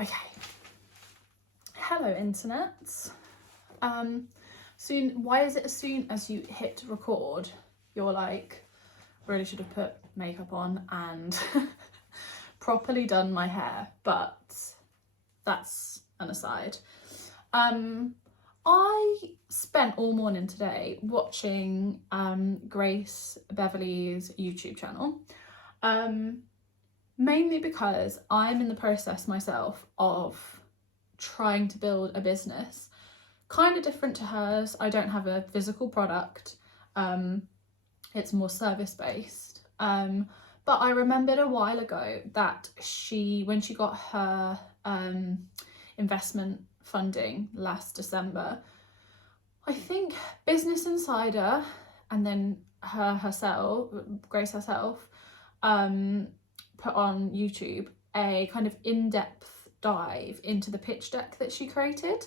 Okay. Hello, internet. Why is it as soon as you hit record, you're like, really should have put makeup on and properly done my hair, but that's an aside. I spent all morning today watching Grace Beverley's YouTube channel, mainly because I'm in the process myself of trying to build a business kind of different to hers. I don't have a physical product, it's more service based, but I remembered a while ago that when she got her investment funding last December, I think Business Insider and then Grace herself, put on YouTube a kind of in-depth dive into the pitch deck that she created,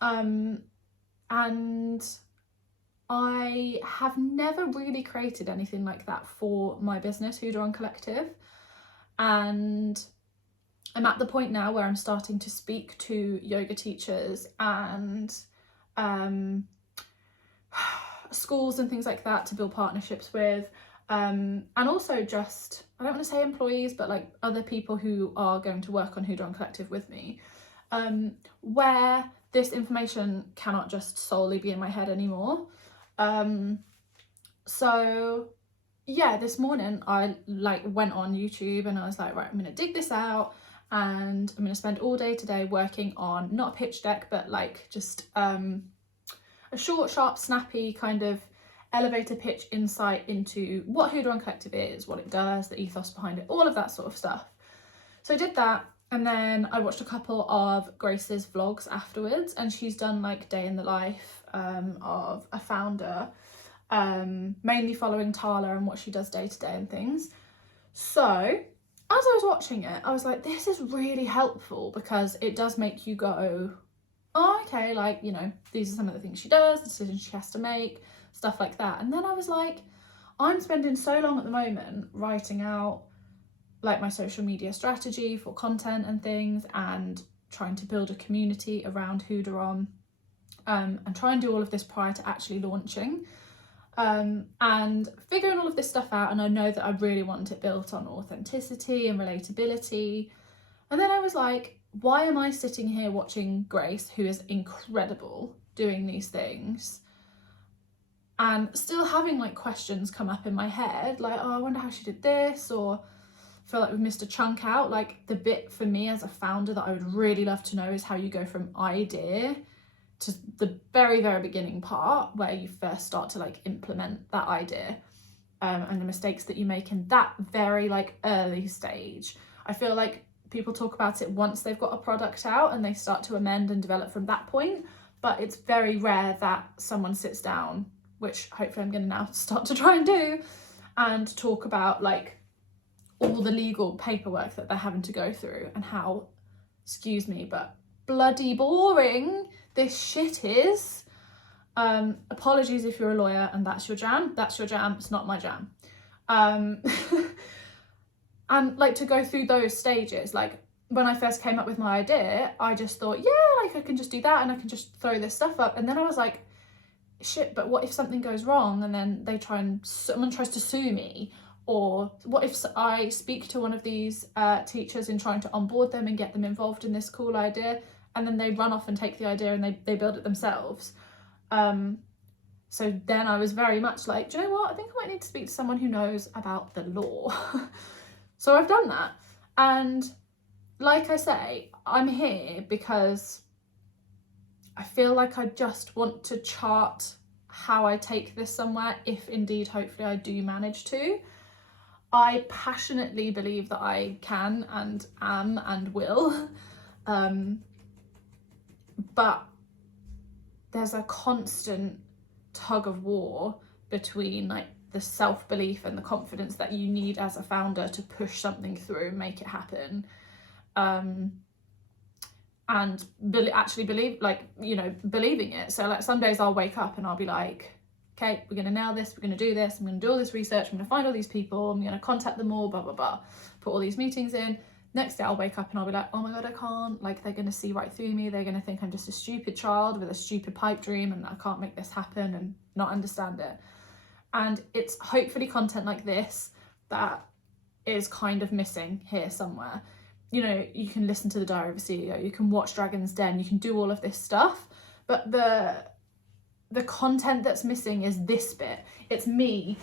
and I have never really created anything like that for my business, Hoodoo Collective, and I'm at the point now where I'm starting to speak to yoga teachers and schools and things like that to build partnerships with, and also just, I don't want to say employees, but like other people who are going to work on Hoodoo Collective with me, where this information cannot just solely be in my head anymore. So yeah, this morning I went on YouTube and I was like, right, I'm gonna dig this out and I'm gonna spend all day today working on not a pitch deck, but like just a short, sharp, snappy kind of elevator pitch insight into what Hoodoo Collective is, what it does, the ethos behind it, all of that sort of stuff. So I did that, and then I watched a couple of Grace's vlogs afterwards, and she's done like day in the life of a founder, mainly following Tala and what she does day to day and things. So as I was watching it, I was like, this is really helpful because it does make you go, oh, okay, like, you know, these are some of the things she does, the decisions she has to make, stuff like that. And then I was like, I'm spending so long at the moment writing out like my social media strategy for content and things, and trying to build a community around Hoodoo, and try and do all of this prior to actually launching, and figuring all of this stuff out. And I know that I really want it built on authenticity and relatability. And then I was like, why am I sitting here watching Grace, who is incredible, doing these things, and still having like questions come up in my head, like, oh, I wonder how she did this, or I feel like we've missed a chunk out. Like, the bit for me as a founder that I would really love to know is how you go from idea to the very, very beginning part where you first start to like implement that idea, and the mistakes that you make in that very like early stage. I feel like people talk about it once they've got a product out and they start to amend and develop from that point, but it's very rare that someone sits down, which hopefully I'm going to now start to try and do, and talk about like all the legal paperwork that they're having to go through and how, excuse me, but bloody boring this shit is. Apologies if you're a lawyer and that's your jam, it's not my jam. And like to go through those stages, like when I first came up with my idea, I just thought, yeah, like I can just do that and I can just throw this stuff up. And then I was like, shit, but what if something goes wrong and then someone tries to sue me? Or what if I speak to one of these teachers in trying to onboard them and get them involved in this cool idea, and then they run off and take the idea and they build it themselves? So then I was very much like, do you know what? I think I might need to speak to someone who knows about the law. So I've done that. And like I say, I'm here because I feel like I just want to chart how I take this somewhere, if indeed, hopefully I do manage to. I passionately believe that I can and am and will, but there's a constant tug of war between like the self-belief and the confidence that you need as a founder to push something through and make it happen, and actually believing it. So like some days I'll wake up and I'll be like, okay, we're gonna nail this, we're gonna do this, I'm gonna do all this research, I'm gonna find all these people, I'm gonna contact them all, blah blah blah, put all these meetings in. Next day I'll wake up and I'll be like, oh my God, I can't, like they're gonna see right through me, they're gonna think I'm just a stupid child with a stupid pipe dream and I can't make this happen and not understand it. And it's hopefully content like this that is kind of missing here somewhere. You know, you can listen to the Diary of a CEO, you can watch Dragon's Den, you can do all of this stuff, but the content that's missing is this bit. It's me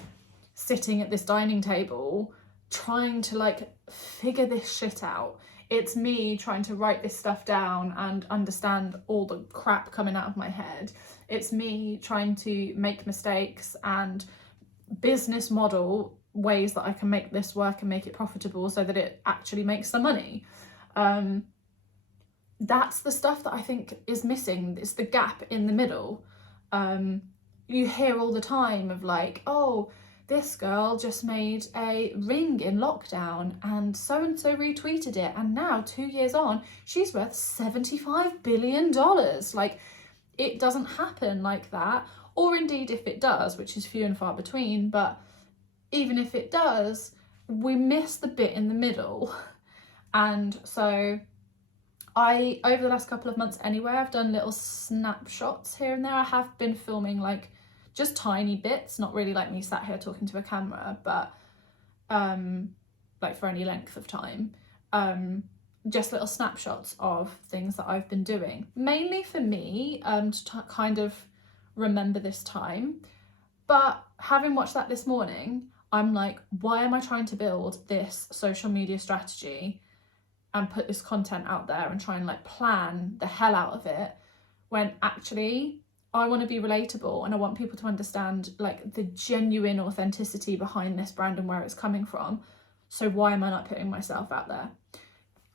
sitting at this dining table trying to like figure this shit out. It's me trying to write this stuff down and understand all the crap coming out of my head. It's me trying to make mistakes and business model ways that I can make this work and make it profitable so that it actually makes some money. That's the stuff that I think is missing. It's the gap in the middle. You hear all the time of like, oh, this girl just made a ring in lockdown and so retweeted it, and now 2 years on she's worth $75 billion. Like, it doesn't happen like that, or indeed if it does, which is few and far between, but even if it does, we miss the bit in the middle. And so over the last couple of months anyway, I've done little snapshots here and there. I have been filming like just tiny bits, not really like me sat here talking to a camera, but like for any length of time, just little snapshots of things that I've been doing, mainly for me, to kind of remember this time. But having watched that this morning, I'm like, why am I trying to build this social media strategy and put this content out there and try and like plan the hell out of it, when actually I want to be relatable and I want people to understand like the genuine authenticity behind this brand and where it's coming from. So why am I not putting myself out there?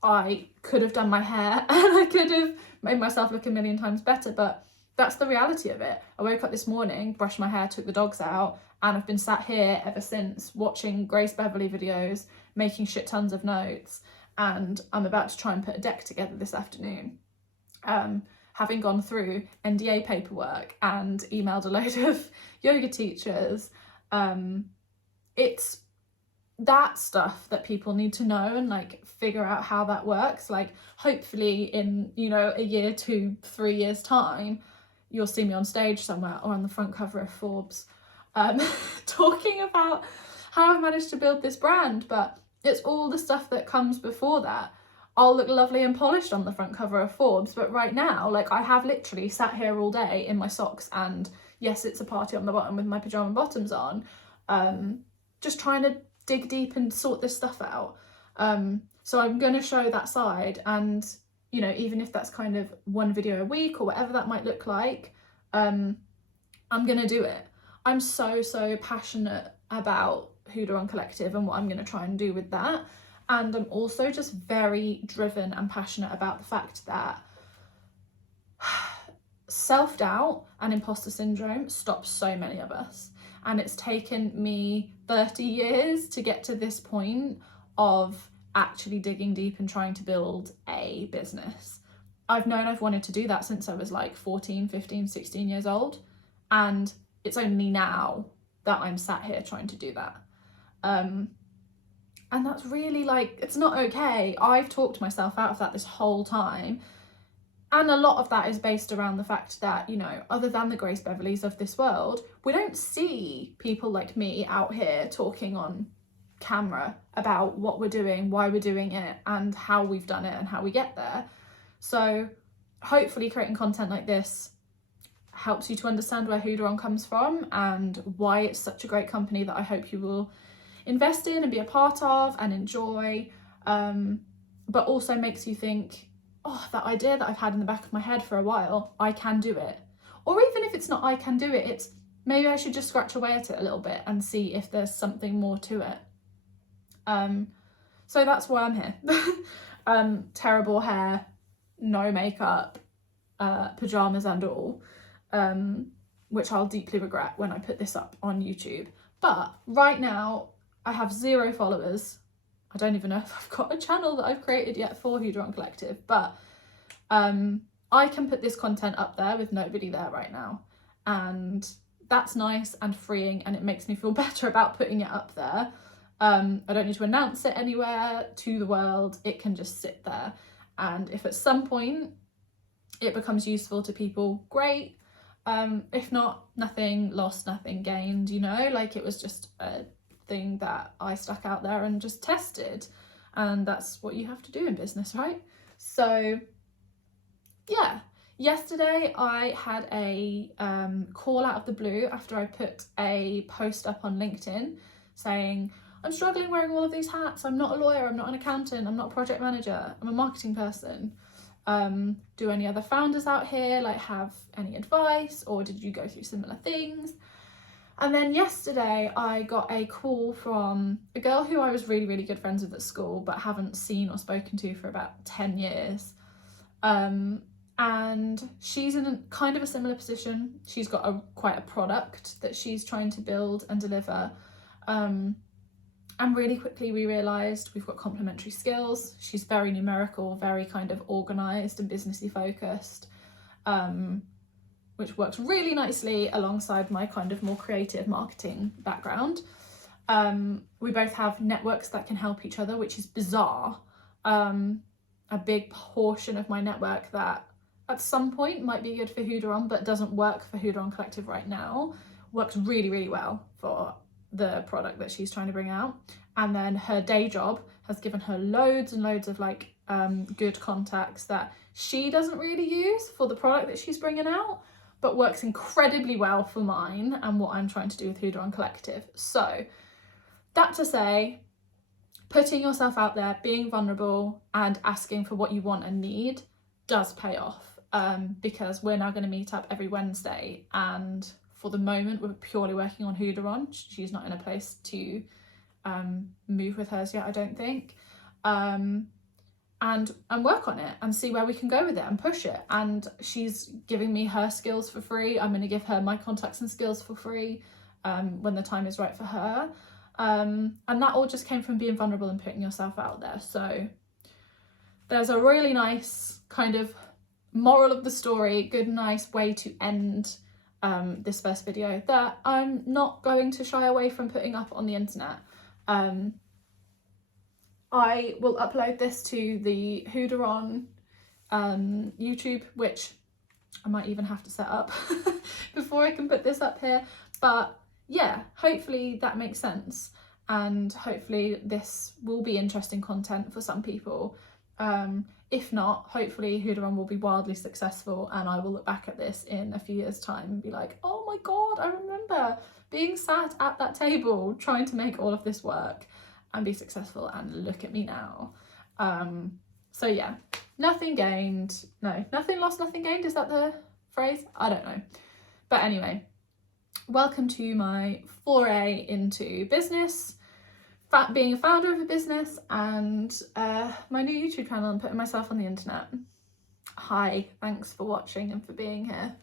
I could have done my hair and I could have made myself look a million times better, but that's the reality of it. I woke up this morning, brushed my hair, took the dogs out, and I've been sat here ever since watching Grace Beverley videos, making shit tons of notes, and I'm about to try and put a deck together this afternoon. Having gone through NDA paperwork and emailed a load of yoga teachers, it's that stuff that people need to know and like figure out how that works. Like, hopefully in, you know, a year, 2, 3 years time, you'll see me on stage somewhere or on the front cover of Forbes, talking about how I've managed to build this brand. But it's all the stuff that comes before that. I'll look lovely and polished on the front cover of Forbes, but right now, like, I have literally sat here all day in my socks, and yes, it's a party on the bottom with my pajama bottoms on, just trying to dig deep and sort this stuff out. So I'm going to show that side, and, you know, even if that's kind of one video a week or whatever that might look like, I'm going to do it. I'm so passionate about Hoodaron Collective and what I'm going to try and do with that. And I'm also just very driven and passionate about the fact that self-doubt and imposter syndrome stops so many of us. And it's taken me 30 years to get to this point of actually digging deep and trying to build a business. I've known I've wanted to do that since I was like 14, 15, 16 years old. And it's only now that I'm sat here trying to do that. And that's really, like, it's not okay. I've talked myself out of that this whole time. And a lot of that is based around the fact that, you know, other than the Grace Beverleys of this world, we don't see people like me out here talking on camera about what we're doing, why we're doing it, and how we've done it and how we get there. So hopefully creating content like this helps you to understand where Hoodaron comes from and why it's such a great company that I hope you will invest in and be a part of and enjoy, but also makes you think, oh, that idea that I've had in the back of my head for a while, I can do it. Or even if it's not I can do it, it's maybe I should just scratch away at it a little bit and see if there's something more to it. So that's why I'm here. Terrible hair, no makeup, pajamas and all, which I'll deeply regret when I put this up on YouTube. But right now, I have 0 followers. I don't even know if I've got a channel that I've created yet for Hoodaron Collective, but I can put this content up there with nobody there right now. And that's nice and freeing, and it makes me feel better about putting it up there. I don't need to announce it anywhere to the world. It can just sit there. And if at some point it becomes useful to people, great. If not, nothing lost, nothing gained, you know, like it was just a thing that I stuck out there and just tested. And that's what you have to do in business, right? So yeah, yesterday I had a call out of the blue after I put a post up on LinkedIn saying, I'm struggling wearing all of these hats. I'm not a lawyer, I'm not an accountant, I'm not a project manager, I'm a marketing person. Do any other founders out here like have any advice, or did you go through similar things? And then yesterday I got a call from a girl who I was really, really good friends with at school, but haven't seen or spoken to for about 10 years. And she's in a kind of a similar position. She's got quite a product that she's trying to build and deliver. And really quickly we realised we've got complementary skills. She's very numerical, very kind of organised and businessy focused, which works really nicely alongside my kind of more creative marketing background. We both have networks that can help each other, which is bizarre. A big portion of my network that at some point might be good for Hoodaron, but doesn't work for Hoodaron Collective right now, works really, really well for the product that she's trying to bring out. And then her day job has given her loads and loads of like good contacts that she doesn't really use for the product that she's bringing out, but works incredibly well for mine and what I'm trying to do with Hoodaron Collective. So that to say, putting yourself out there, being vulnerable and asking for what you want and need does pay off, because we're now going to meet up every Wednesday, and for the moment we're purely working on Hoodaron. She's not in a place to move with hers yet, I don't think, and work on it and see where we can go with it and push it. And she's giving me her skills for free. I'm going to give her my contacts and skills for free when the time is right for her. And that all just came from being vulnerable and putting yourself out there. So there's a really nice kind of moral of the story, good, nice way to end this first video that I'm not going to shy away from putting up on the internet. I will upload this to the Hoodaron YouTube, which I might even have to set up before I can put this up here. But yeah, hopefully that makes sense, and hopefully this will be interesting content for some people. If not, hopefully Hoodaron will be wildly successful, and I will look back at this in a few years' time and be like, oh my god, I remember being sat at that table trying to make all of this work and be successful, and look at me now. So yeah, nothing gained. No, nothing lost, nothing gained. Is that the phrase? I don't know. But anyway, welcome to my foray into business, being a founder of a business, and my new YouTube channel and putting myself on the internet. Hi, thanks for watching and for being here.